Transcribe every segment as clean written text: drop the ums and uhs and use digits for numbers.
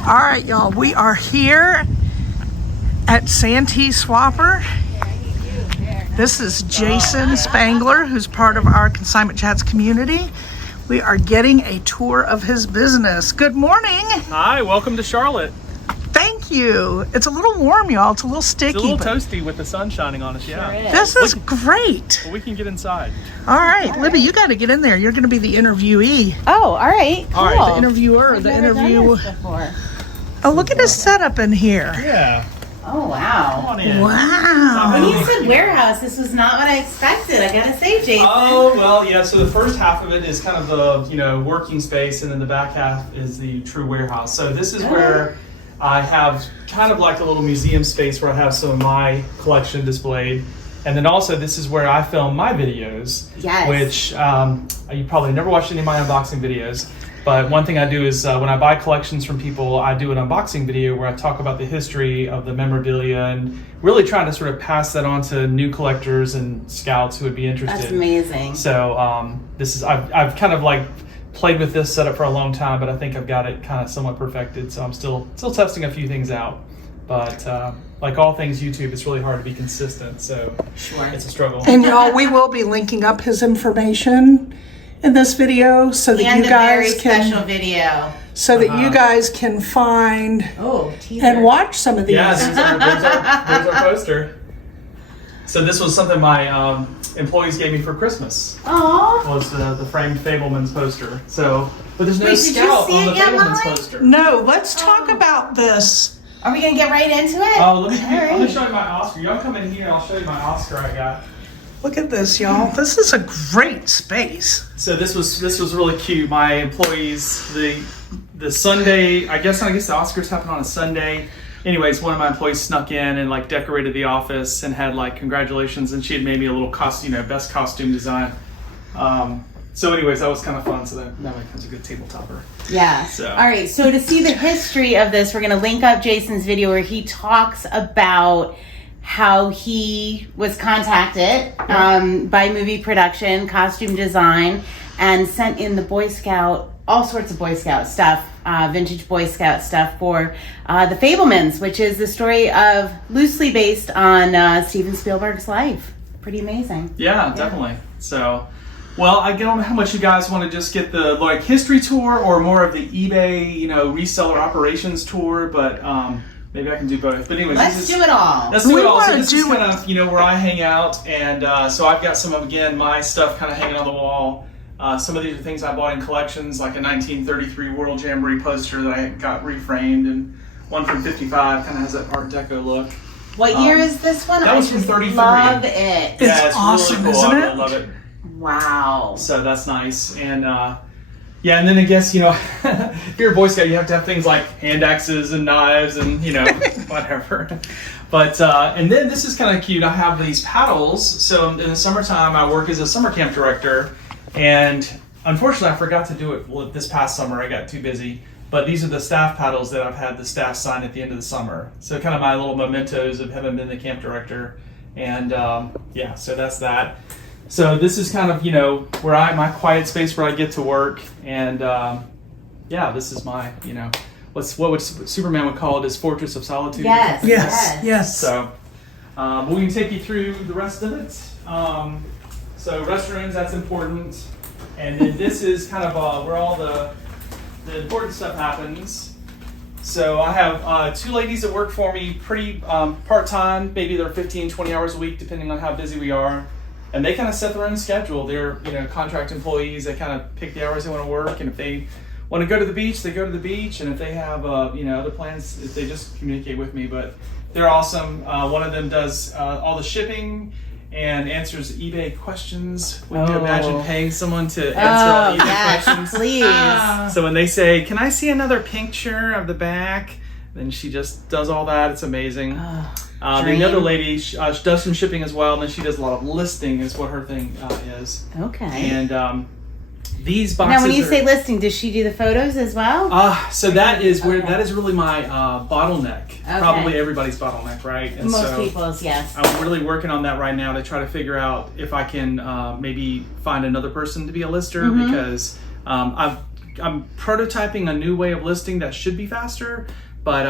All right, y'all, we are here at Santee Swapper. This is Jason Spangler, who's part of our Consignment Chats community. We are getting a tour of his business. Good morning. Hi, welcome to Charlotte. Thank you. It's a little warm, y'all. It's a little sticky. It's a little toasty with the sun shining on us, yeah. Sure this is great. Well, we can get inside. All right, Libby, you got to get in there. You're going to be the interviewee. Oh, all right. Cool. All right, the interviewer, I've the never interview. done this before. Oh, look at his setup in here. Yeah. Oh, wow. Come on in. Wow. When you said warehouse, this was not what I expected. I gotta say, Jason. Oh, well, yeah, so the first half of it is kind of the, working space, and then the back half is the true warehouse. So this is where I have kind of like a little museum space where I have some of my collection displayed. And then also this is where I film my videos. Yes. Which you probably never watched any of my unboxing videos. But one thing I do is when I buy collections from people, I do an unboxing video where I talk about the history of the memorabilia and really trying to sort of pass that on to new collectors and scouts who would be interested. That's amazing. So this is I've kind of like played with this setup for a long time, but I think I've got it kind of somewhat perfected. So I'm still testing a few things out. But like all things YouTube, it's really hard to be consistent. So Sure. It's a struggle. And y'all, we will be linking up his information in this video so that And you a very guys can special video. so that you guys can find Oh, teaser. and watch some of these. Yeah, there's our poster. So this was something my employees gave me for Christmas. Aww. Was the framed Fableman's poster. So, but there's no Wait, did you scout see on the it yet, Fableman's Molly? poster. No, let's talk about this. Are we gonna get right into it? Oh, let me All right. show you my Oscar. Y'all come in here. I'll show you my Oscar I got. Look at this, y'all. This is a great space. So this was really cute. My employees, the Sunday, I guess the Oscars happened on a Sunday. Anyways, one of my employees snuck in and like decorated the office and had like congratulations, and she had made me a little costume, best costume design. So anyways, that was kind of fun. So that becomes a good table topper. Yeah. So. All right. So to see the history of this, we're going to link up Jason's video where he talks about how he was contacted by movie production, costume design, and sent in the Boy Scout, all sorts of Boy Scout stuff, vintage Boy Scout stuff for The Fablemans, which is the story of loosely based on Steven Spielberg's life. Pretty amazing. Yeah, definitely. So, well, I don't know how much you guys want to just get the like history tour or more of the eBay, reseller operations tour, but maybe I can do both. But anyways, Let's do it all. Let's do it all. So wanna this is kind of where I hang out, and so I've got some of my stuff kind of hanging on the wall. Some of these are things I bought in collections, like a 1933 World Jamboree poster that I got reframed, and one from '55 kind of has that Art Deco look. What year is this one? That was from '33. Love it. It's awesome, really cool. isn't it? I love it. Wow. So that's nice, and and then I guess if you're a Boy Scout, you have to have things like hand axes and knives and whatever. But and then this is kind of cute. I have these paddles. So in the summertime, I work as a summer camp director, and unfortunately, I forgot to do it this past summer. I got too busy. But these are the staff paddles that I've had the staff sign at the end of the summer. So kind of my little mementos of having been the camp director, and so that's that. So this is kind of where my quiet space where I get to work, and this is my what Superman would call it his fortress of solitude. Yes. So we can take you through the rest of it. So restrooms, that's important, and then this is kind of where all the important stuff happens. So I have two ladies that work for me pretty part-time. Maybe they're 15, 20 hours a week, depending on how busy we are. And they kind of set their own schedule. They're, contract employees. They kind of pick the hours they want to work. And if they want to go to the beach, they go to the beach. And if they have, other plans, they just communicate with me. But they're awesome. One of them does all the shipping and answers eBay questions. Would you imagine paying someone to answer all the eBay questions? Please. So when they say, "Can I see another picture of the back?" then she just does all that. It's amazing. The other lady she does some shipping as well, and then she does a lot of listing is what her thing is. Okay. And these boxes now, when you say listing, does she do the photos as well? So that is that is really my bottleneck. Okay. Probably everybody's bottleneck, right? And Most people's, yes. I'm really working on that right now to try to figure out if I can maybe find another person to be a lister, because I've I'm prototyping a new way of listing that should be faster, but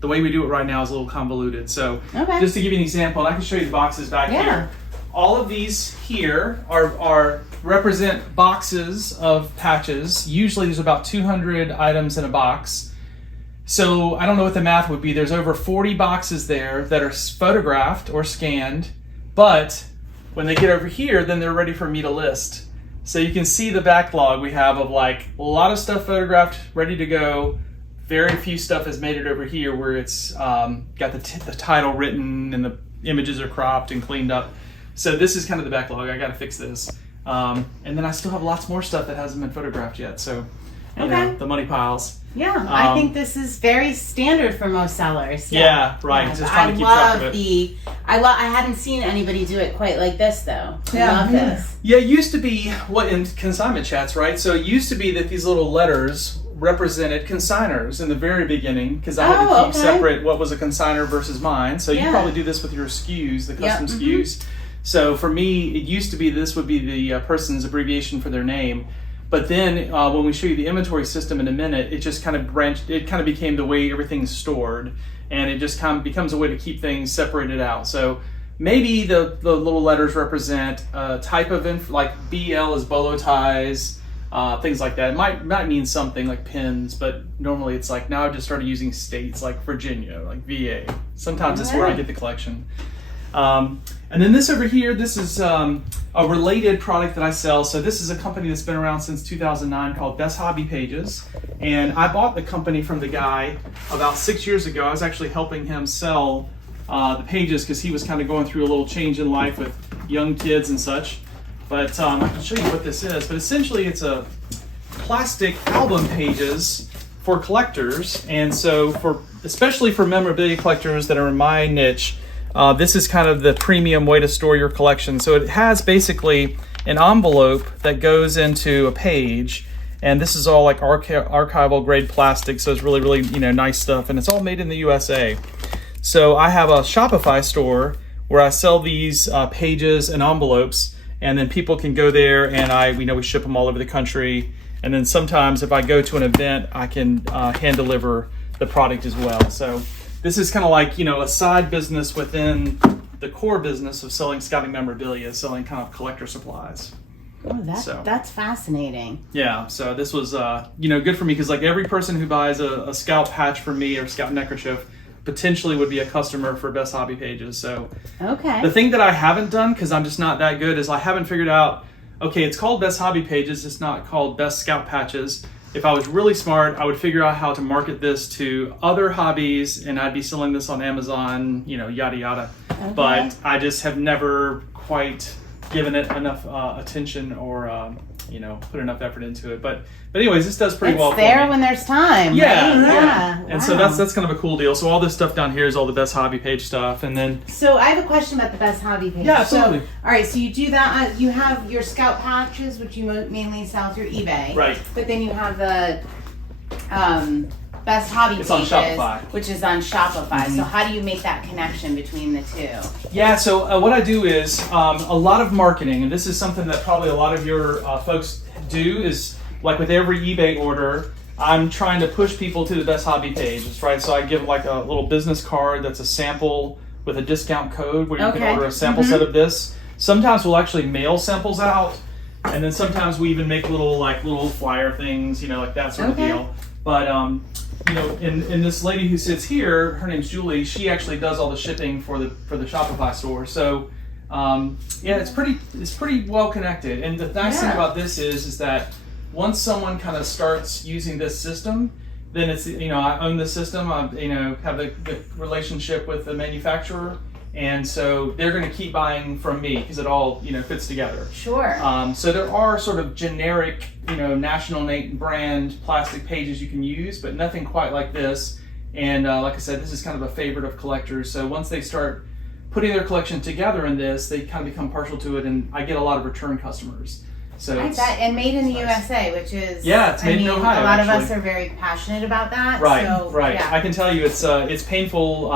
the way we do it right now is a little convoluted. So just to give you an example, and I can show you the boxes back here. All of these here are represent boxes of patches. Usually there's about 200 items in a box. So I don't know what the math would be. There's over 40 boxes there that are photographed or scanned, but when they get over here, then they're ready for me to list. So you can see the backlog we have of like a lot of stuff photographed, ready to go. Very few stuff has made it over here where it's got the title written and the images are cropped and cleaned up. So this is kind of the backlog. I got to fix this. And then I still have lots more stuff that hasn't been photographed yet. So, you know, the money piles. Yeah, I think this is very standard for most sellers. Yeah, right. Yeah, just trying to keep track of it. I hadn't seen anybody do it quite like this though. I love this. Yeah, it used to be in Consignment Chats, right? So it used to be that these little letters represented consigners in the very beginning, because I had to keep separate what was a consigner versus mine. So you probably do this with your SKUs, the custom SKUs. So for me, it used to be this would be the person's abbreviation for their name. But then when we show you the inventory system in a minute, it just kind of branched, it kind of became the way everything's stored. And it just kind of becomes a way to keep things separated out. So maybe the little letters represent a type of, like BL is bolo ties, things like that. It might mean something like pins, but normally it's like, now I've just started using states like Virginia, like VA. Sometimes it's where I get the collection. And then this over here, this is a related product that I sell. So this is a company that's been around since 2009 called Best Hobby Pages. And I bought the company from the guy about 6 years ago. I was actually helping him sell the pages because he was kind of going through a little change in life with young kids and such. But I can show you what this is. But essentially it's a plastic album pages for collectors. And so especially for memorabilia collectors that are in my niche, this is kind of the premium way to store your collection. So it has basically an envelope that goes into a page, and this is all like archival grade plastic, so it's really, really, nice stuff, and it's all made in the USA. So I have a Shopify store where I sell these pages and envelopes, and then people can go there, and we ship them all over the country. And then sometimes if I go to an event, I can hand deliver the product as well. So this is kind of like, a side business within the core business of selling scouting memorabilia, selling kind of collector supplies. Oh, that's fascinating. Yeah, so this was, good for me because like every person who buys a scout patch from me or scout neckerchief potentially would be a customer for Best Hobby Pages. So the thing that I haven't done, because I'm just not that good, is I haven't figured out, okay, it's called Best Hobby Pages, it's not called Best Scout Patches. If I was really smart, I would figure out how to market this to other hobbies, and I'd be selling this on Amazon, yada yada. But I just have never quite given it enough attention or put enough effort into it. But anyways, this does pretty well for me. It's there when there's time. Yeah. And so that's kind of a cool deal. So all this stuff down here is all the Best Hobby Page stuff, and then. So I have a question about the Best Hobby Page. Yeah, absolutely. So, all right, so you do that. You have your scout patches, which you mainly sell through eBay. Right. But then you have the Best Hobby Pages, on Shopify. Which is on Shopify. So how do you make that connection between the two? Yeah, so what I do is a lot of marketing, and this is something that probably a lot of your folks do, is like with every eBay order, I'm trying to push people to the Best Hobby Pages, right? So I give like a little business card that's a sample with a discount code where you can order a sample set of this. Sometimes we'll actually mail samples out, and then sometimes we even make little flyer things, like that sort of deal. But and this lady who sits here, her name's Julie. She actually does all the shipping for the Shopify store. So it's pretty well connected. And the nice thing about this is that once someone kind of starts using this system, then it's I own the system. I have the relationship with the manufacturer. And so they're going to keep buying from me because it all, fits together. Sure. So there are sort of generic, national name brand plastic pages you can use, but nothing quite like this. And like I said, this is kind of a favorite of collectors. So once they start putting their collection together in this, they kind of become partial to it, and I get a lot of return customers. So and made in the USA, which is it's made in Ohio. A lot actually. of us are very passionate about that. Right, so, right. Yeah. I can tell you it's painful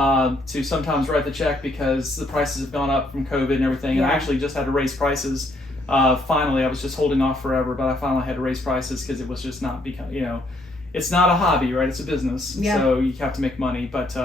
to sometimes write the check because the prices have gone up from COVID and everything. And I actually just had to raise prices finally, I was just holding off forever, but I finally had to raise prices because it was just not it's not a hobby, right? It's a business, so you have to make money. But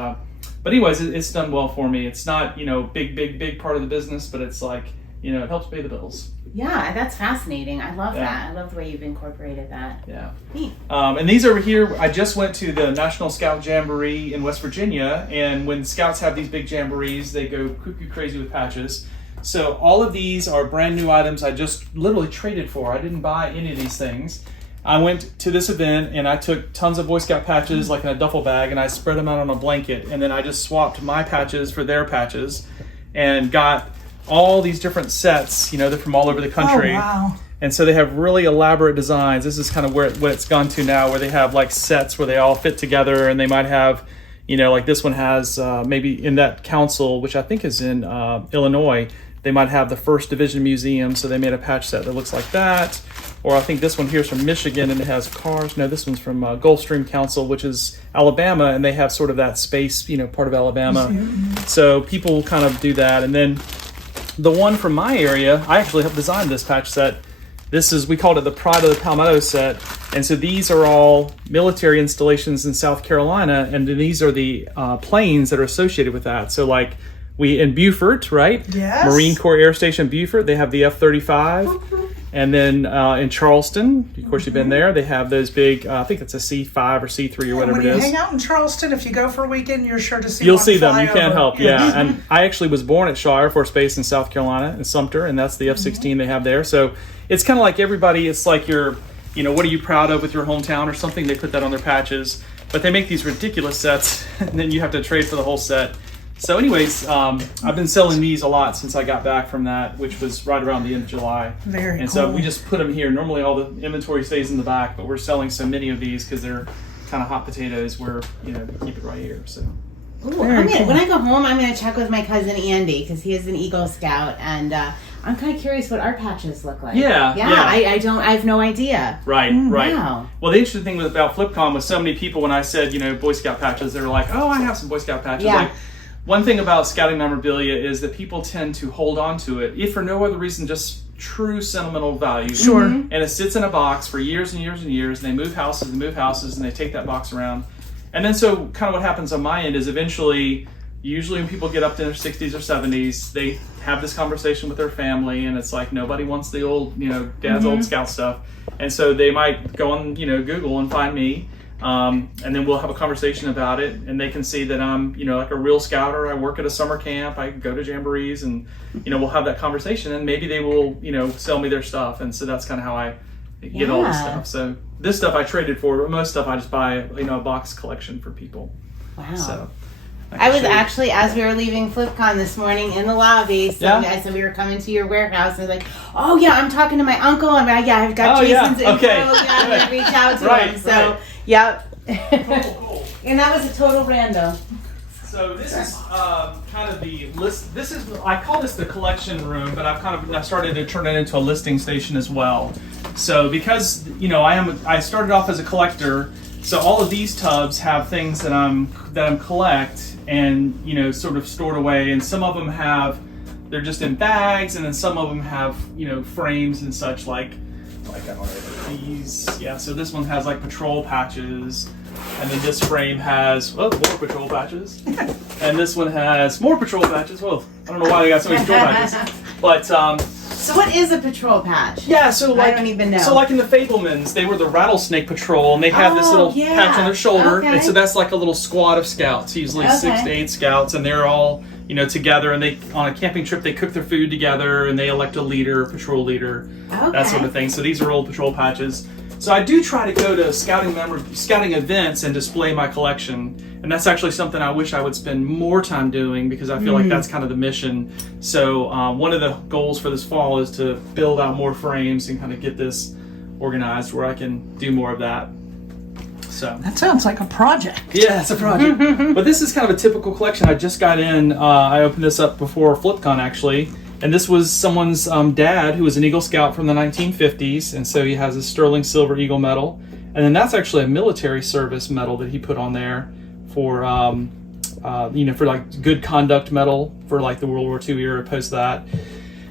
anyways, it's done well for me. It's not big part of the business, but it's like it helps pay the bills. Yeah, that's fascinating. I love that. I love the way you've incorporated that. Yeah. Neat. And these over here, I just went to the National Scout Jamboree in West Virginia, and when scouts have these big jamborees, they go cuckoo crazy with patches. So all of these are brand new items I just literally traded for. I didn't buy any of these things. I went to this event and I took tons of Boy Scout patches like in a duffel bag, and I spread them out on a blanket, and then I just swapped my patches for their patches and got all these different sets. They're from all over the country. Oh, wow. And so they have really elaborate designs. This is kind of what it's gone to now, where they have like sets where they all fit together, and they might have, like this one has maybe in that council, which I think is in Illinois, they might have the 1st Division Museum, so they made a patch set that looks like that. Or I think this one here is from Michigan, and it has cars. No, this one's from Gulfstream Council, which is Alabama, and they have sort of that space, part of Alabama. So people kind of do that. And then the one from my area, I actually helped design this patch set. We called it the Pride of the Palmetto set. And so these are all military installations in South Carolina, and these are the planes that are associated with that. So like in Beaufort, right? Yes. Marine Corps Air Station Beaufort, they have the F-35. And then in Charleston, of course you've been there, they have those big, I think it's a C5 or C3 or whatever it is. When you hang out in Charleston, if you go for a weekend, you're sure to see You'll one see them, fly you can't over. help, yeah. And I actually was born at Shaw Air Force Base in South Carolina, in Sumter, and that's the F-16 they have there. So it's kind of like everybody, it's like what are you proud of with your hometown or something? They put that on their patches. But they make these ridiculous sets, and then you have to trade for the whole set. So anyways, I've been selling these a lot since I got back from that, which was right around the end of July. Very And cool. so we just put them here. Normally all the inventory stays in the back, but we're selling so many of these because they're kind of hot potatoes. We're, keep it right here. So. Ooh, when I go home, I'm going to check with my cousin Andy, because he is an Eagle Scout, and I'm kind of curious what our patches look like. Yeah. I have no idea. Right. Wow. Well, the interesting thing about FlipCon was so many people, when I said, Boy Scout patches, they were like, oh, I have some Boy Scout patches. Yeah. Like, one thing about scouting memorabilia is that people tend to hold on to it, if for no other reason, just true sentimental value. Sure. And it sits in a box for years and years and years, and they move houses and they take that box around. And then so kind of what happens on my end is eventually, usually when people get up to their 60s or 70s, they have this conversation with their family, and it's like nobody wants the old, dad's old scout stuff. And so they might go on, Google and find me. And then we'll have a conversation about it, and they can see that I'm, like a real scouter. I work at a summer camp. I go to jamborees, and, we'll have that conversation, and maybe they will, sell me their stuff. And so that's kind of how I get all this stuff. So this stuff I traded for, but most stuff I just buy, a box collection for people. Wow. So I was actually, as we were leaving FlipCon this morning in the lobby, I said we were coming to your warehouse, and like, oh yeah, I'm talking to my uncle, and I've got Jason's info. Okay. I'm gonna reach out to him. So, yep. Cool. And that was a total rando. So this is kind of the list. I call this the collection room, but I've started to turn it into a listing station as well. So because I started off as a collector, so all of these tubs have things that I'm collect and sort of stored away, and some of them they're just in bags, and then some of them have frames and such like I don't know these. Yeah, so this one has like patrol patches. And then this frame has, more patrol patches. And this one has more patrol patches. Well, I don't know why they got so many patrol patches. But, so what is a patrol patch? Yeah, so like, I don't even know. So like in the Fablemans, they were the rattlesnake patrol, and they have this little patch on their shoulder. Okay. And so that's like a little squad of scouts, usually 6 to 8 scouts, and they're all, together, and they, on a camping trip, they cook their food together, and they elect a leader, a patrol leader, that sort of thing. So these are old patrol patches. So I do try to go to scouting events and display my collection, and that's actually something I wish I would spend more time doing, because I feel like that's kind of the mission. So one of the goals for this fall is to build out more frames and kind of get this organized where I can do more of that. So that sounds like a project. Yeah, it's a project. But this is kind of a typical collection. I just got in. I opened this up before FlipCon actually. And this was someone's dad, who was an Eagle Scout from the 1950s, and so he has a sterling silver Eagle medal. And then that's actually a military service medal that he put on there for, for like good conduct medal for like the World War II era post that.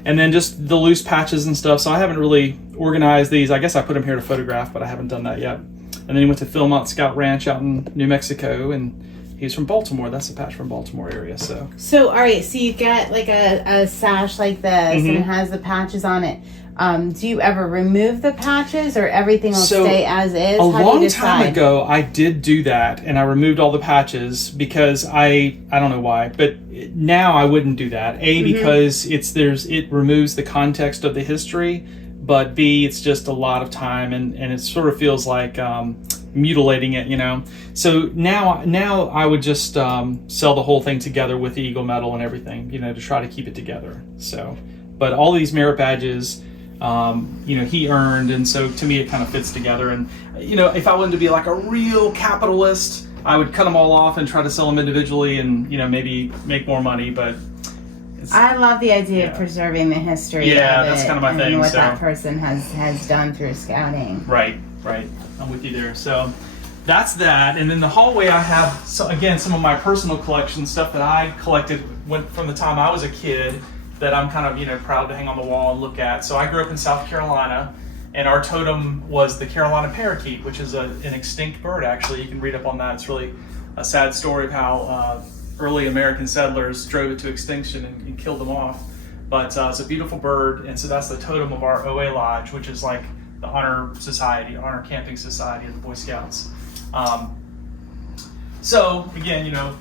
And then just the loose patches and stuff. So I haven't really organized these. I guess I put them here to photograph, but I haven't done that yet. And then he went to Philmont Scout Ranch out in New Mexico, and he's from Baltimore. That's a patch from Baltimore area. So all right, so you get like a sash like this, and it has the patches on it. Do you ever remove the patches, or everything will stay as is? A long time ago, I did do that, and I removed all the patches because I don't know why, but now I wouldn't do that. A, because it removes the context of the history, but B, it's just a lot of time, and it sort of feels like mutilating it, you know. So now I would just sell the whole thing together with the Eagle medal and everything, you know, to try to keep it together. So, but all these merit badges, you know, he earned, and so to me it kind of fits together. And you know, if I wanted to be like a real capitalist, I would cut them all off and try to sell them individually, and you know, maybe make more money. But I love the idea of preserving the history. Yeah, of that's it kind of my thing. And what so. that person has done through scouting. Right. I'm with you there. So that's that. And then the hallway, I have some of my personal collection stuff that I collected from the time I was a kid, that I'm kind of, you know, proud to hang on the wall and look at. So I grew up in South Carolina, and our totem was the Carolina parakeet, which is an extinct bird, actually. You can read up on that. It's really a sad story of how early American settlers drove it to extinction and killed them off. But it's a beautiful bird, and so that's the totem of our OA Lodge, which is like the honor camping society of the Boy Scouts. So again, you know,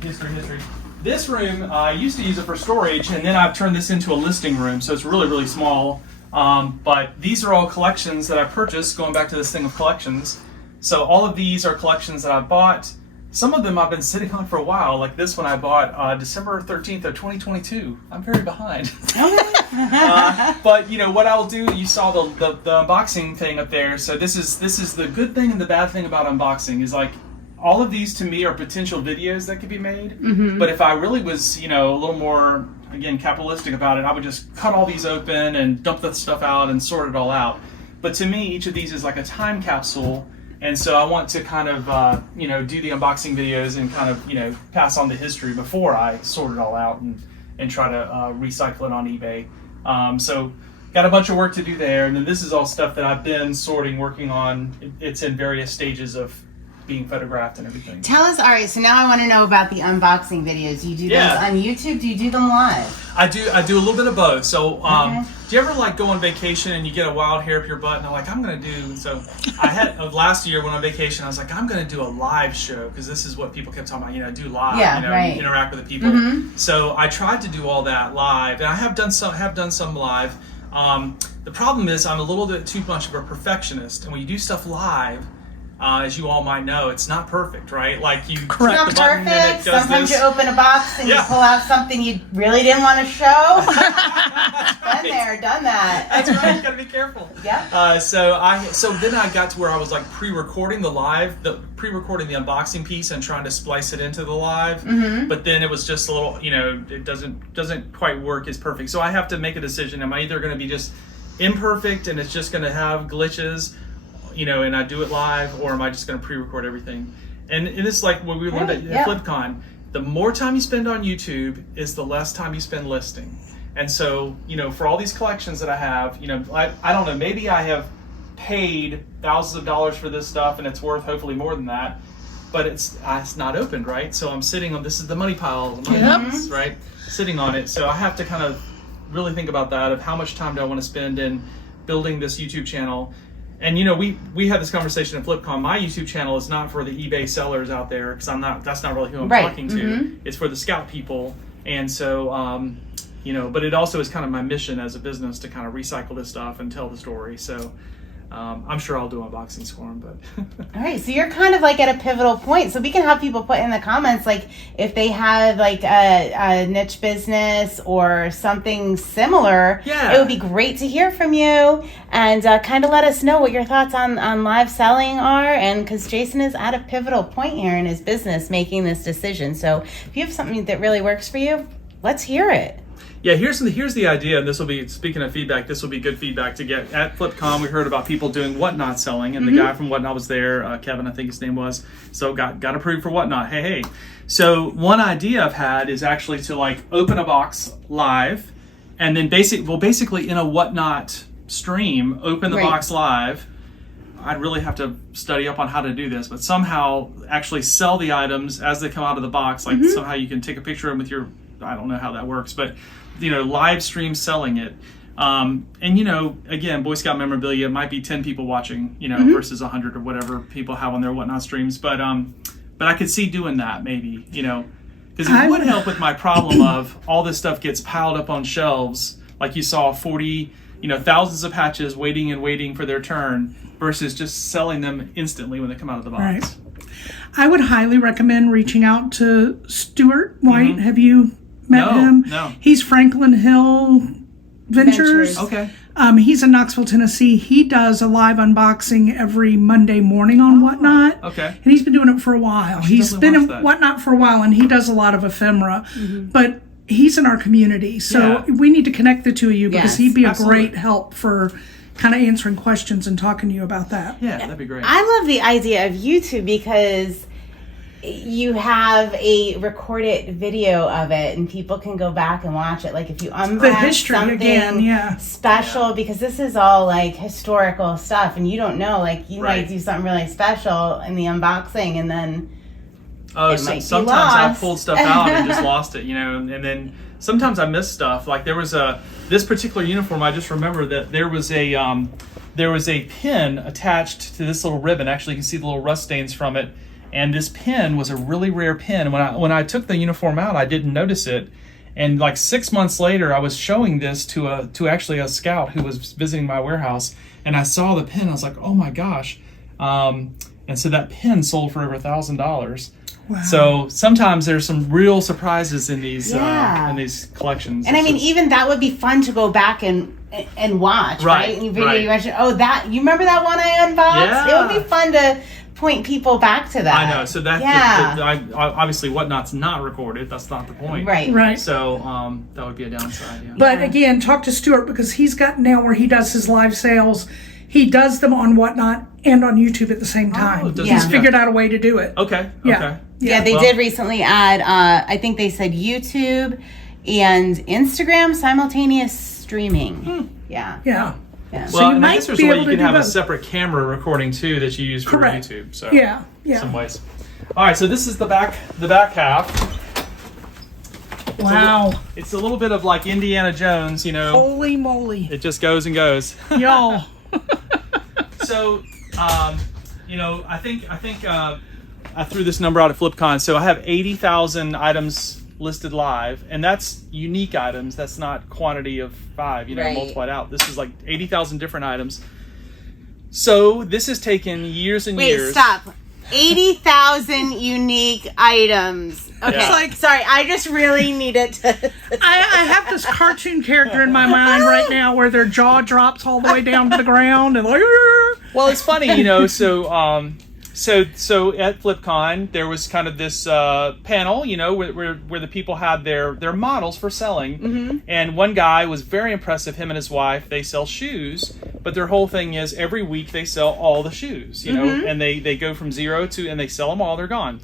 history. This room, I used to use it for storage, and then I've turned this into a listing room, so it's really, really small. But these are all collections that I purchased, going back to this thing of collections. So all of these are collections that I bought. Some of them I've been sitting on for a while, like this one I bought December 13th of 2022. I'm very behind. But you know what I'll do, you saw the unboxing thing up there. So this is the good thing and the bad thing about unboxing is, like, all of these to me are potential videos that could be made. But if I really was, you know, a little more, again, capitalistic about it, I would just cut all these open and dump that stuff out and sort it all out. But to me, each of these is like a time capsule. And so I want to kind of, you know, do the unboxing videos and kind of, you know, pass on the history before I sort it all out and try to recycle it on eBay. So got a bunch of work to do there. And then this is all stuff that I've been working on. It's in various stages of being photographed and everything. Tell us, all right, so now I want to know about the unboxing videos. You do those on YouTube? Do you do them live? I do a little bit of both. So do you ever like go on vacation and you get a wild hair up your butt and I'm like, I'm going to do, so I had last year when on vacation, I was like, I'm going to do a live show, because this is what people kept talking about, you know, do live, you know, interact with the people. So I tried to do all that live, and I have done some live. The problem is I'm a little bit too much of a perfectionist, and when you do stuff live, as you all might know, it's not perfect, right? Like you click the button and it does Sometimes this. you open a box and you pull out something you really didn't want to show. Been there, done that. That's right. You gotta be careful. Yeah. So then I got to where I was like pre-recording the unboxing piece and trying to splice it into the live. But then it was just a little, you know, it doesn't quite work as perfect. So I have to make a decision. Am I either going to be just imperfect and it's just going to have glitches, you know, and I do it live, or am I just going to pre-record everything? And it's like what we learned at FlipCon. The more time you spend on YouTube is the less time you spend listing. And so, you know, for all these collections that I have, you know, I don't know, maybe I have paid thousands of dollars for this stuff and it's worth hopefully more than that, but it's not opened, right? So I'm sitting on, this is the money pile, box, right? Sitting on it. So I have to kind of really think about that, of how much time do I want to spend in building this YouTube channel. And you know, we had this conversation at FlipCon. My YouTube channel is not for the eBay sellers out there, because that's not really who I'm talking to. It's for the scout people. And so, you know, but it also is kind of my mission as a business to kind of recycle this stuff and tell the story. So I'm sure I'll do unboxings for them, but. All right, so you're kind of like at a pivotal point. So we can have people put in the comments, like if they have like a niche business or something similar. It would be great to hear from you, and kind of let us know what your thoughts on live selling are. And because Jason is at a pivotal point here in his business making this decision. So if you have something that really works for you, let's hear it. Yeah, here's the idea, and this will be, speaking of feedback, this will be good feedback to get. At FlipCon, we heard about people doing Whatnot selling, and the guy from Whatnot was there, Kevin, I think his name was, so got approved for Whatnot. Hey. So one idea I've had is actually to like open a box live and then basically in a Whatnot stream, open the Right. box live. I'd really have to study up on how to do this, but somehow actually sell the items as they come out of the box. Like somehow you can take a picture of them with your, I don't know how that works, but live stream selling it. And again, Boy Scout memorabilia, it might be 10 people watching, versus 100 or whatever people have on their Whatnot streams. But I could see doing that maybe, because it would help with my problem of all this stuff gets piled up on shelves, like you saw 40, thousands of patches waiting for their turn, versus just selling them instantly when they come out of the box. Right. I would highly recommend reaching out to Stuart White. Have you met him? No. He's Franklin Hill Ventures. Okay. He's in Knoxville, Tennessee. He does a live unboxing every Monday morning on Whatnot. Okay. And he's been doing it for a while. He's been in that. Whatnot for a while, and he does a lot of ephemera. But he's in our community, so we need to connect the two of you because he'd be a great help for kind of answering questions and talking to you about that. Yeah, that'd be great. I love the idea of YouTube because you have a recorded video of it and people can go back and watch it. Like if you unbox The history something again, special, because this is all like historical stuff and you don't know, like you might do something really special in the unboxing and then sometimes I pulled stuff out and just lost it, and then sometimes I miss stuff. Like there was this particular uniform, I just remember that there was a pin attached to this little ribbon. Actually, you can see the little rust stains from it. And this pin was a really rare pin. When I took the uniform out, I didn't notice it. And like 6 months later, I was showing this to actually a scout who was visiting my warehouse, and I saw the pin. I was like, oh my gosh! And so that pin sold for over $1,000. Wow. So sometimes there's some real surprises in these collections. And I mean, even that would be fun to go back and watch, right? And you mentioned, you remember that one I unboxed? Yeah. It would be fun to point people back to that. I know. So that obviously Whatnot's not recorded. That's not the point. Right. So that would be a downside. Yeah. But again, talk to Stuart because he's got now where he does his live sales. He does them on Whatnot and on YouTube at the same time. He's figured out a way to do it. Okay. Yeah. Okay. Yeah, they did recently add, I think they said YouTube and Instagram simultaneous streaming. Yeah. Yeah. So well, and I guess there's a way you can have a separate camera recording too that you use for YouTube. So some ways. All right, so this is the back half. Wow. It's a little bit of like Indiana Jones, Holy moly. It just goes and goes. Y'all. So, I think I threw this number out at FlipCon. So I have 80,000 items listed live, and that's unique items. That's not quantity of 5, multiplied out. This is like 80,000 different items. So this has taken years and years. Wait, stop. 80,000 unique items. Okay, Yeah. Sorry, I just really needed to... I have this cartoon character in my mind right now where their jaw drops all the way down to the ground and like... Well, it's funny, So at FlipCon, there was kind of this panel, where the people had their models for selling. And one guy was very impressive, him and his wife. They sell shoes, but their whole thing is every week they sell all the shoes, and they go from 0 to, and they sell them all, they're gone.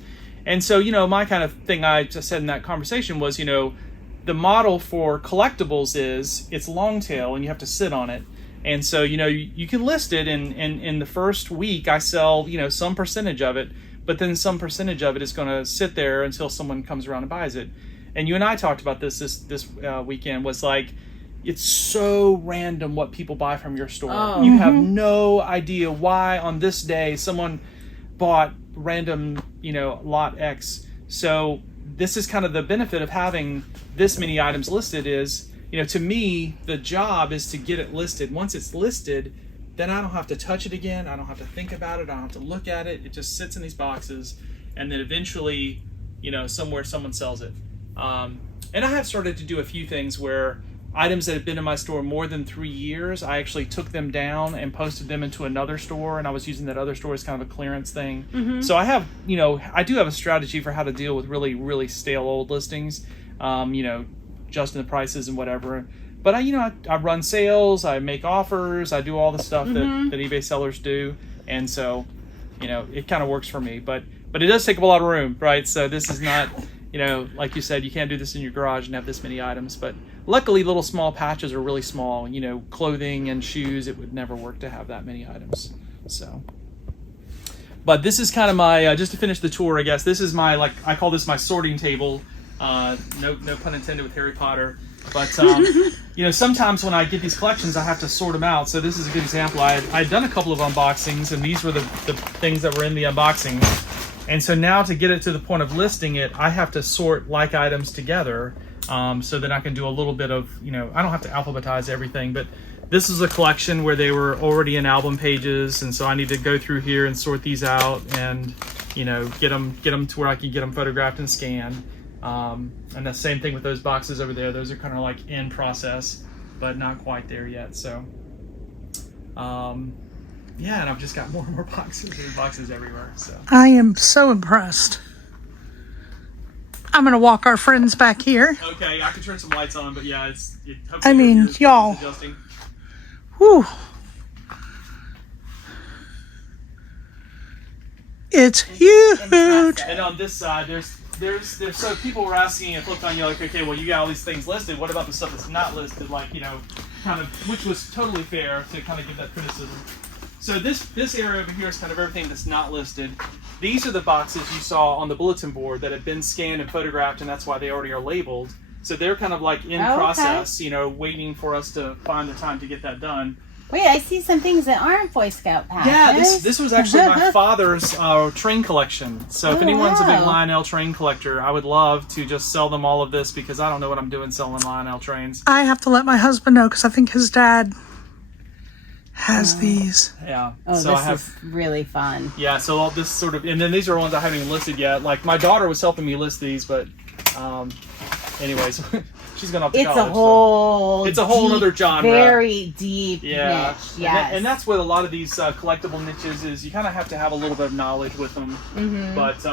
And so, my kind of thing I just said in that conversation was, the model for collectibles is it's long tail and you have to sit on it. And so, you can list it, and in the first week I sell, some percentage of it, but then some percentage of it is going to sit there until someone comes around and buys it. And you and I talked about this weekend, was like, it's so random what people buy from your store. Oh. You have no idea why on this day someone bought random, lot X. So this is kind of the benefit of having this many items listed is, to me, the job is to get it listed. Once it's listed, then I don't have to touch it again. I don't have to think about it. I don't have to look at it. It just sits in these boxes, and then eventually, somewhere someone sells it. And I have started to do a few things where items that have been in my store more than 3 years, I actually took them down and posted them into another store, and I was using that other store as kind of a clearance thing. So I have, I do have a strategy for how to deal with really, really stale old listings. Adjusting the prices and whatever, but I run sales, I make offers, I do all the stuff that eBay sellers do, and so it kind of works for me. But it does take up a lot of room, right? So this is not like you said, you can't do this in your garage and have this many items. But Luckily, little small patches are really small. You know, clothing and shoes, it would never work to have that many items. So, but this is kind of my, just to finish the tour, I guess, this is my, like, I call this my sorting table. No pun intended with Harry Potter. But, you know, sometimes when I get these collections, I have to sort them out. So this is a good example. I'd done a couple of unboxings, and these were the things that were in the unboxings. And so now to get it to the point of listing it, I have to sort like items together, so that I can do a little bit of, you know, I don't have to alphabetize everything, but this is a collection where they were already in album pages. And so I need to go through here and sort these out and, you know, get them to where I can get them photographed and scanned. And the same thing with those boxes over there. Those are kind of like in process, but not quite there yet. So, yeah, and I've just got more and more boxes. There's boxes everywhere. So I am so impressed. I'm going to walk our friends back here. okay, I can turn some lights on, but yeah, I mean, y'all. Whew. It's huge. And on this side, there's so people were asking and looked on you like, okay, well, you got all these things listed. What about the stuff that's not listed? Like, you know, kind of, which was totally fair to kind of give that criticism. So this area over here is kind of everything that's not listed. These are the boxes you saw on the bulletin board that have been scanned and photographed, and that's why they already are labeled. So they're kind of like in process, you know, waiting for us to find the time to get that done. Wait, I see some things that aren't Boy Scout patches. Yeah, this was actually my father's train collection. So if anyone's a big Lionel train collector, I would love to just sell them all of this, because I don't know what I'm doing selling Lionel trains. I have to let my husband know, because I think his dad has these. Yeah. Oh, so this is really fun. Yeah, so all this sort of, and then these are ones I haven't even listed yet. Like my daughter was helping me list these, but anyways, she's gone off to college. It's a whole other genre. Very deep niche. Yes. And that's what a lot of these collectible niches is. You kind of have to have a little bit of knowledge with them. Mm-hmm. But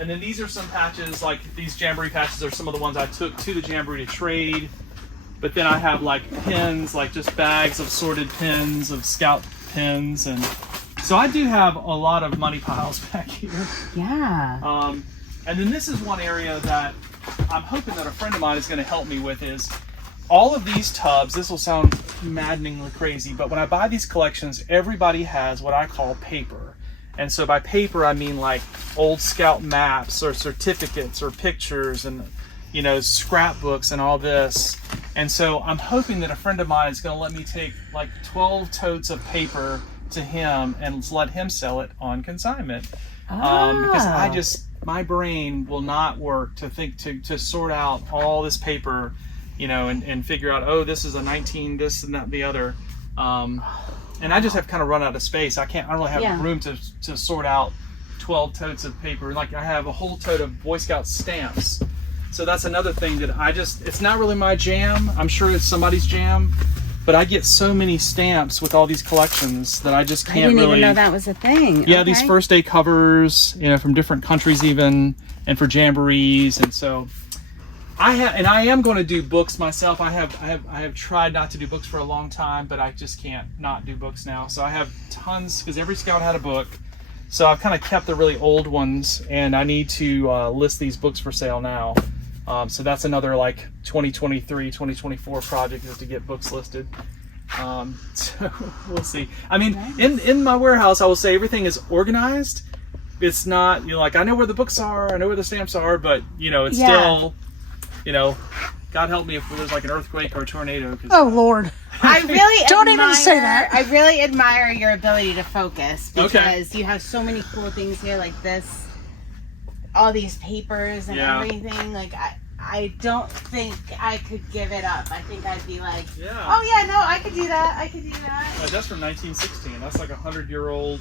and then these are some patches, like these Jamboree patches are some of the ones I took to the Jamboree to trade. But then I have like pins, like just bags of sorted pins, of Scout pins, and so I do have a lot of money piles back here. Yeah. And then this is one area that I'm hoping that a friend of mine is going to help me with, is all of these tubs. This will sound maddeningly crazy, but when I buy these collections, everybody has what I call paper. And so by paper, I mean like old Scout maps or certificates or pictures and, you know, scrapbooks and all this. And so I'm hoping that a friend of mine is going to let me take like 12 totes of paper to him and let him sell it on consignment. Because my brain will not work to sort out all this paper, you know, and figure out, oh, this is a 19, this and that, the other. And I just have kind of run out of space. I don't really have room to sort out 12 totes of paper. Like I have a whole tote of Boy Scout stamps. So that's another thing that it's not really my jam. I'm sure it's somebody's jam, but I get so many stamps with all these collections that I just can't really. I didn't even know that was a thing. Yeah, these first day covers, you know, from different countries even, and for jamborees. And so I am going to do books myself. I have tried not to do books for a long time, but I just can't not do books now. So I have tons, because every Scout had a book. So I've kind of kept the really old ones, and I need to list these books for sale now. So that's another like 2023, 2024 project, is to get books listed. So we'll see. I mean, in my warehouse, I will say everything is organized. It's not, you know, like I know where the books are, I know where the stamps are, but you know, it's still, you know, God help me if there's like an earthquake or a tornado. Oh Lord. I really don't even say that. I really admire your ability to focus, because you have so many cool things here, like this, all these papers and everything. Like I don't think I could give it up. I think I'd be like, oh yeah, no, I could do that. That's from 1916. That's like 100-year-old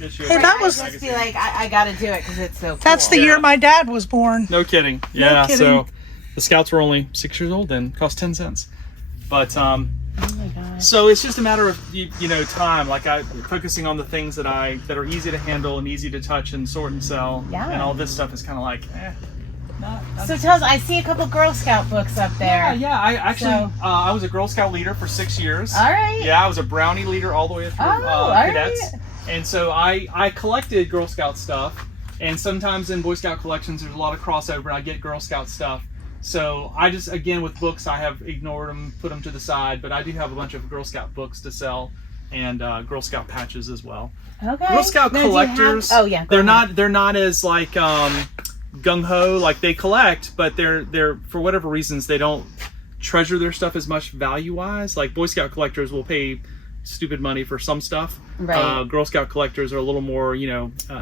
issue. Hey, that was. I'd just be like, I got to do it because it's so cool. That's the year my dad was born. No kidding. No kidding. So the Scouts were only 6 years old then. Cost 10 cents. But oh my gosh. So it's just a matter of you know, time. Like focusing on the things that are easy to handle and easy to touch and sort and sell. Yeah. And all this stuff is kind of like, not so tell us, I see a couple Girl Scout books up there. Yeah. I actually I was a Girl Scout leader for 6 years. All right. Yeah, I was a Brownie leader all the way through cadets. Right. And so I collected Girl Scout stuff, and sometimes in Boy Scout collections there's a lot of crossover. I get Girl Scout stuff. So I just, again, with books, I have ignored them, put them to the side, but I do have a bunch of Girl Scout books to sell and Girl Scout patches as well. Okay. Girl Scout Now, do you have- collectors, oh yeah, go ahead. they're not as like gung ho, like they collect, but they're for whatever reasons they don't treasure their stuff as much value wise. Like Boy Scout collectors will pay stupid money for some stuff. Right. Girl Scout collectors are a little more,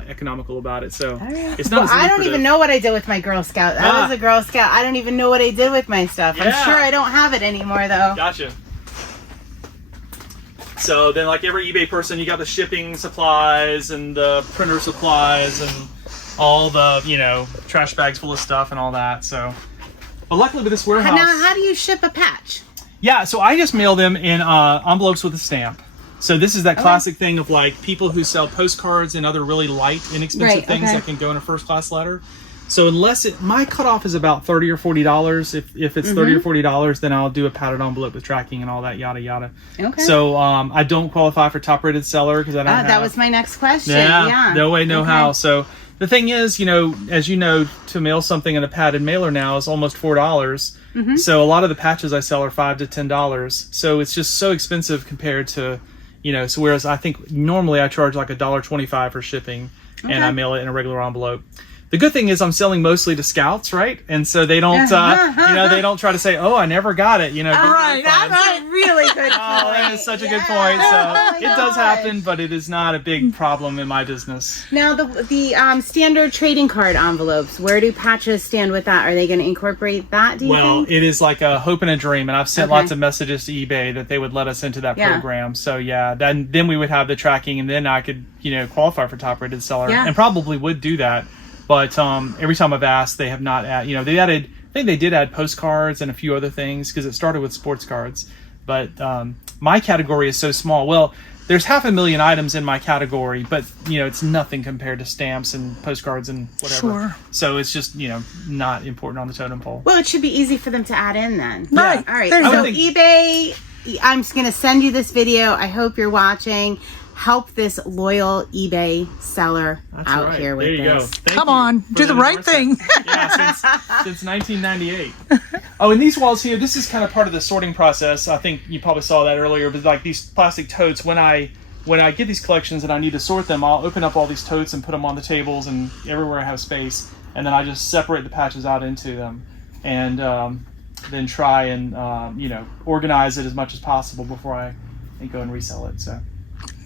economical about it. So it's Well, not. As I don't lucrative. even know what I did with my Girl Scout. I was a Girl Scout. I don't even know what I did with my stuff. I'm Yeah. sure I don't have it anymore though. Gotcha. So then, like every eBay person, you got the shipping supplies and the printer supplies and all the, trash bags full of stuff and all that. So, but luckily with this warehouse. Now, how do you ship a patch? Yeah, so I just mail them in envelopes with a stamp. So this is that classic thing of like people who sell postcards and other really light, inexpensive things that can go in a first class letter. So unless my cutoff is about $30 or $40. If it's $30 or $40, then I'll do a padded envelope with tracking and all that yada yada. Okay. So I don't qualify for top rated seller because I don't. That was my next question. Yeah. No way, no how. So the thing is, as you know, to mail something in a padded mailer now is almost $4. So a lot of the patches I sell are $5 to $10. So it's just so expensive compared to, so whereas I think normally I charge like $1.25 for shipping and I mail it in a regular envelope. The good thing is I'm selling mostly to scouts, right? And so they don't, they don't try to say, "Oh, I never got it." Right. That's a really good point. Oh, that is such a good point. So it does happen, but it is not a big problem in my business. Now, the standard trading card envelopes, where do patches stand with that? Are they going to incorporate that, do you think? It is like a hope and a dream, and I've sent lots of messages to eBay that they would let us into that program. So yeah, then we would have the tracking, and then I could, qualify for top-rated seller, and probably would do that. But every time I've asked, they have not they added, I think they did add postcards and a few other things because it started with sports cards. But my category is so small. Well, there's 500,000 items in my category, but it's nothing compared to stamps and postcards and whatever. Sure. So it's just not important on the totem pole. Well, it should be easy for them to add in then. Right. All right. There you So go. eBay, I'm just going to send you this video. I hope you're watching. Help this loyal eBay seller out here with there you this. go. Thank Come you on, for do the right endorsement. thing. Yeah, since 1998. Oh, and these walls here, this is kind of part of the sorting process. I think you probably saw that earlier, but like these plastic totes, when I get these collections and I need to sort them, I'll open up all these totes and put them on the tables and everywhere I have space, and then I just separate the patches out into them, and then try and organize it as much as possible before I go and resell it. So.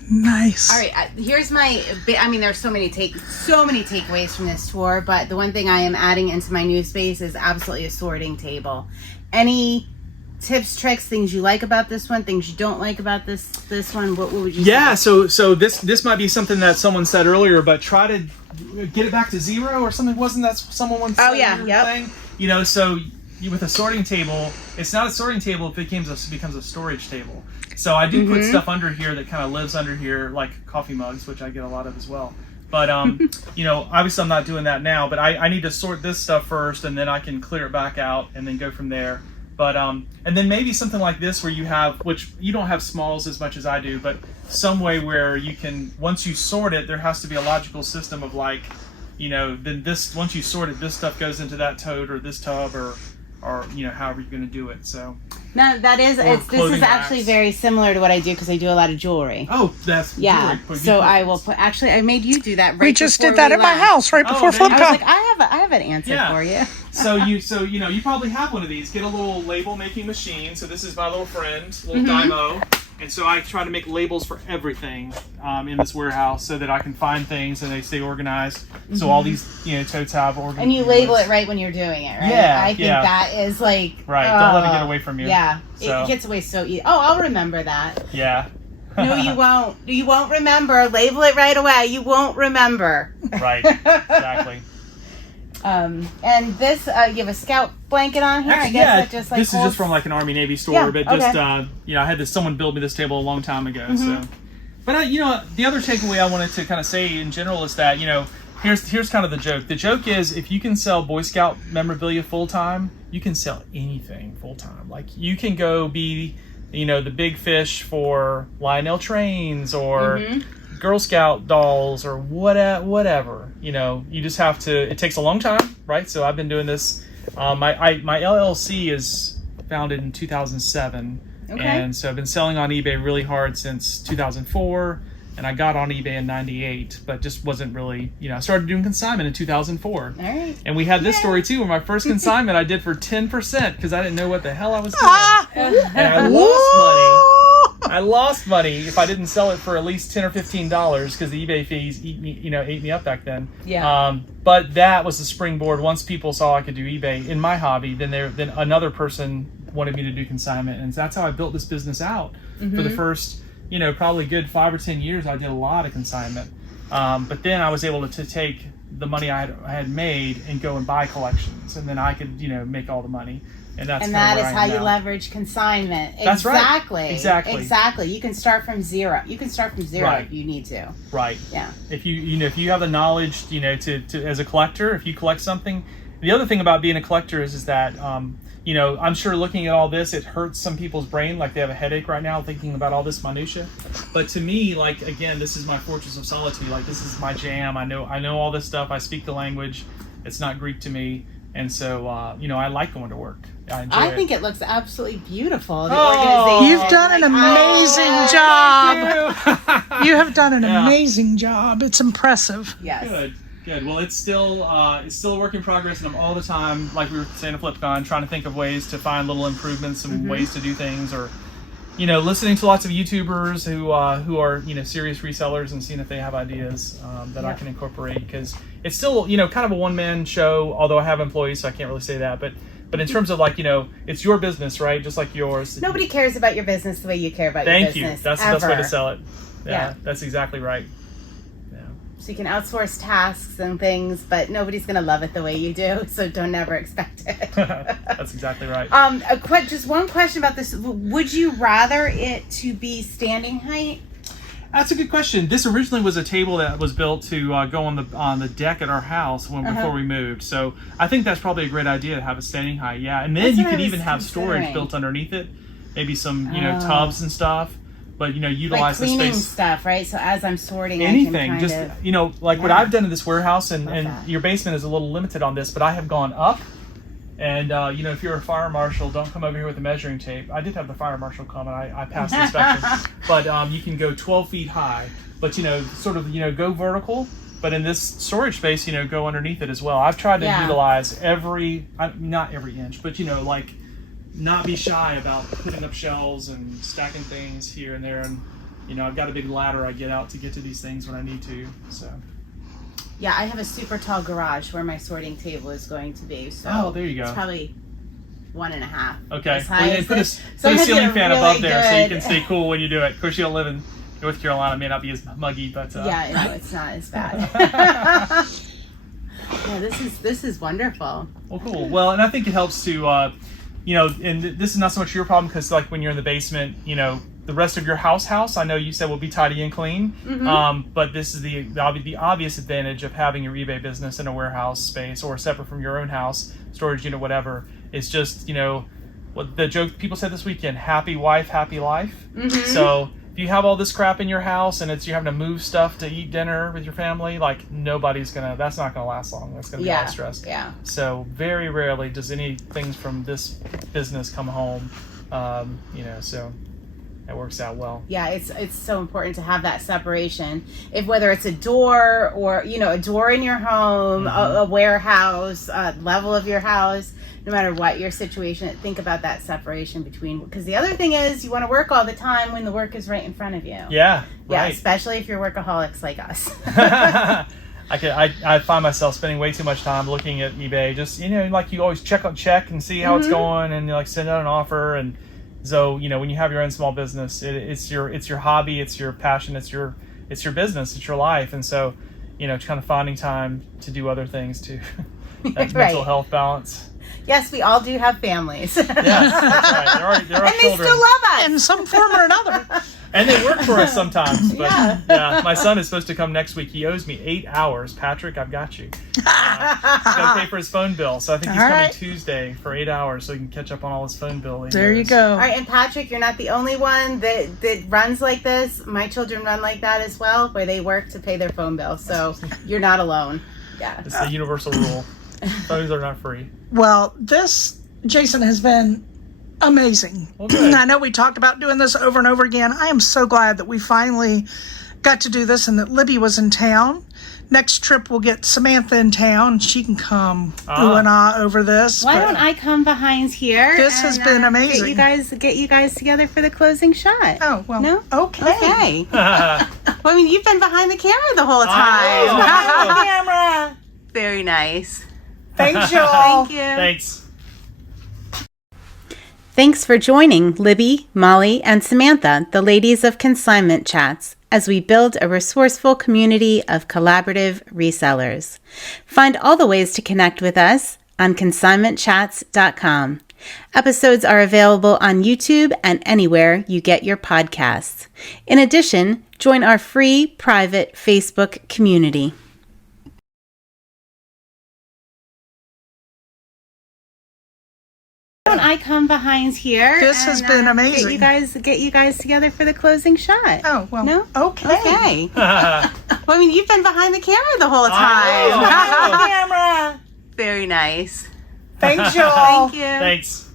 Nice. All right, here's my. There's so many takeaways from this tour, but the one thing I am adding into my new space is absolutely a sorting table. Any tips, tricks, things you like about this one, things you don't like about this one? What would you say? Yeah, so this might be something that someone said earlier, but try to get it back to zero or something. Wasn't that someone once said? Oh yeah, thing? So with a sorting table, it's not a sorting table, it becomes a storage table. So I do put stuff under here that kind of lives under here, like coffee mugs, which I get a lot of as well. But obviously I'm not doing that now, but I need to sort this stuff first, and then I can clear it back out and then go from there. But and then maybe something like this where you have, which you don't have smalls as much as I do, but some way where you can, once you sort it, there has to be a logical system of like, then this, once you sort it, this stuff goes into that tote or this tub or however you're going to do it. So no, this is actually very similar to what I do because I do a lot of jewelry. Oh, that's yeah. jewelry. So I will put. Actually, I made you do that. Right. We just before did that we at my left. house right before there you I FlipCon. was like, I have an answer for you. So you probably have one of these. Get a little label making machine. So this is my little friend, little Dymo. And so I try to make labels for everything in this warehouse so that I can find things and they stay organized. So all these totes have organized. And you label it right when you're doing it, right? Yeah, I think that is like right. Don't let it get away from you. Yeah, So. it gets away so easy. Oh, I'll remember that. Yeah. No, you won't. You won't remember. Label it right away. You won't remember. Right. Exactly. And this, you have a Scout blanket on here. Actually, I guess that just like this is just from like an Army Navy store, Yeah, but okay. just I had someone build me this table a long time ago. So, but the other takeaway I wanted to kind of say in general is that here's kind of the joke. The joke is if you can sell Boy Scout memorabilia full time, you can sell anything full time. Like you can go be the big fish for Lionel trains or Girl Scout dolls or whatever. You just have to. It takes a long time, right? So I've been doing this My LLC is founded in 2007, and so I've been selling on eBay really hard since 2004. And I got on eBay in 98, but just wasn't really, I started doing consignment in 2004. All right. And we had this story too, where my first consignment I did for 10% because I didn't know what the hell I was doing. And I lost money. I lost money if I didn't sell it for at least $10 or $15 because the eBay fees ate me up back then. Yeah. But that was the springboard. Once people saw I could do eBay in my hobby, then another person wanted me to do consignment. And that's how I built this business out for the first probably good 5 or 10 years. I did a lot of consignment, but then I was able to take the money I had made and go and buy collections, and then I could make all the money, and that is how you leverage consignment. That's exactly. Right. Exactly. You can start from zero. If you need to. Right. Yeah. If if you have the knowledge, to as a collector, if you collect something. The other thing about being a collector is that I'm sure looking at all this, it hurts some people's brain, like they have a headache right now thinking about all this minutia. But to me, again, this is my fortress of solitude. This is my jam. I know all this stuff. I speak the language. It's not Greek to me, and so I like going to work. I think it looks absolutely beautiful. The organization. You've done an amazing job. You have done an amazing job. It's impressive. Yes. Good. Well, it's still a work in progress, and I'm all the time, like we were saying at FlipCon, trying to think of ways to find little improvements and ways to do things, or listening to lots of YouTubers who are serious resellers and seeing if they have ideas that I can incorporate, because it's still kind of a one-man show. Although I have employees, so I can't really say that, but in terms of it's your business, right? Just like yours. Nobody cares about your business the way you care about your business. Thank you. That's the best way to sell it. Yeah, that's exactly right. So you can outsource tasks and things, but nobody's going to love it the way you do, so don't ever expect it. That's exactly right. Just one question about this. Would you rather it to be standing height? That's a good question. This originally was a table that was built to go on the deck at our house before we moved. So I think that's probably a great idea to have it standing height. Yeah, and then you could even have storage built underneath it, maybe some tubs and stuff. But utilize the space. Cleaning stuff, right? So as I'm sorting, anything, I can what I've done in this warehouse, and your basement is a little limited on this, but I have gone up, and if you're a fire marshal, don't come over here with a measuring tape. I did have the fire marshal come, and I passed the inspection. But you can go 12 feet high, but go vertical. But in this storage space, go underneath it as well. I've tried to utilize not every inch, but not be shy about putting up shelves and stacking things here and there, and I've got a big ladder I get out to get to these things when I need to. So I have a super tall garage where my sorting table is going to be. So there you go. It's probably 1.5. Okay. Well, put a ceiling fan above there so you can stay cool when you do it. Of course, you don't live in North Carolina; it may not be as muggy, but it's not as bad. This is wonderful. Well, cool. Well, and I think it helps to. And this is not so much your problem, because when you're in the basement, the rest of your house, I know you said will be tidy and clean. But this is the obvious advantage of having your eBay business in a warehouse space or separate from your own house, storage unit, whatever. It's just, what the joke people said this weekend, happy wife, happy life. So if you have all this crap in your house and you're having to move stuff to eat dinner with your family, that's not gonna last long. That's gonna be a lot of stress. Yeah. So very rarely does anything from this business come home. So it works out well. Yeah, it's so important to have that separation. Whether it's a door or a door in your home, a warehouse, a level of your house. No matter what your situation, think about that separation because the other thing is you want to work all the time when the work is right in front of you. Yeah, right. Especially if you're workaholics like us. I find myself spending way too much time looking at eBay. Just you always check and see how it's going, and send out an offer. And so when you have your own small business, it's your hobby, it's your passion, it's your business, it's your life, and so kind of finding time to do other things too. That's mental health balance. Yes, we all do have families. Yes, that's right. There are and children. They still love us in some form or another. And they work for us sometimes. But my son is supposed to come next week. He owes me 8 hours. Patrick, I've got you. He's got to pay for his phone bill. So I think he's coming Tuesday for 8 hours so he can catch up on all his phone bill. There you go. All right, and Patrick, you're not the only one that runs like this. My children run like that as well, where they work to pay their phone bill. So you're not alone. Yeah. It's the universal rule. Phones are not free. Well, this, Jason, has been amazing. Well, good. I know we talked about doing this over and over again. I am so glad that we finally got to do this and that Libby was in town. Next trip, we'll get Samantha in town. She can come ooh and ah over this. Why don't I come behind here? This has been amazing. Get you guys together for the closing shot. Oh, well, No? okay. Okay. Well, I mean, you've been behind the camera the whole time. I know. Camera. Very nice. Thanks, y'all. Thank you. Thanks. Thanks for joining Libby, Molly, and Samantha, the ladies of Consignment Chats, as we build a resourceful community of collaborative resellers. Find all the ways to connect with us on consignmentchats.com. Episodes are available on YouTube and anywhere you get your podcasts. In addition, join our free private Facebook community. Why don't I come behind here? This has been amazing. Get you guys together for the closing shot. Oh, well, No? okay. Okay. Well, I mean, you've been behind the camera the whole time. I know. Camera. Very nice. Thanks, y'all. Thank you. Thanks.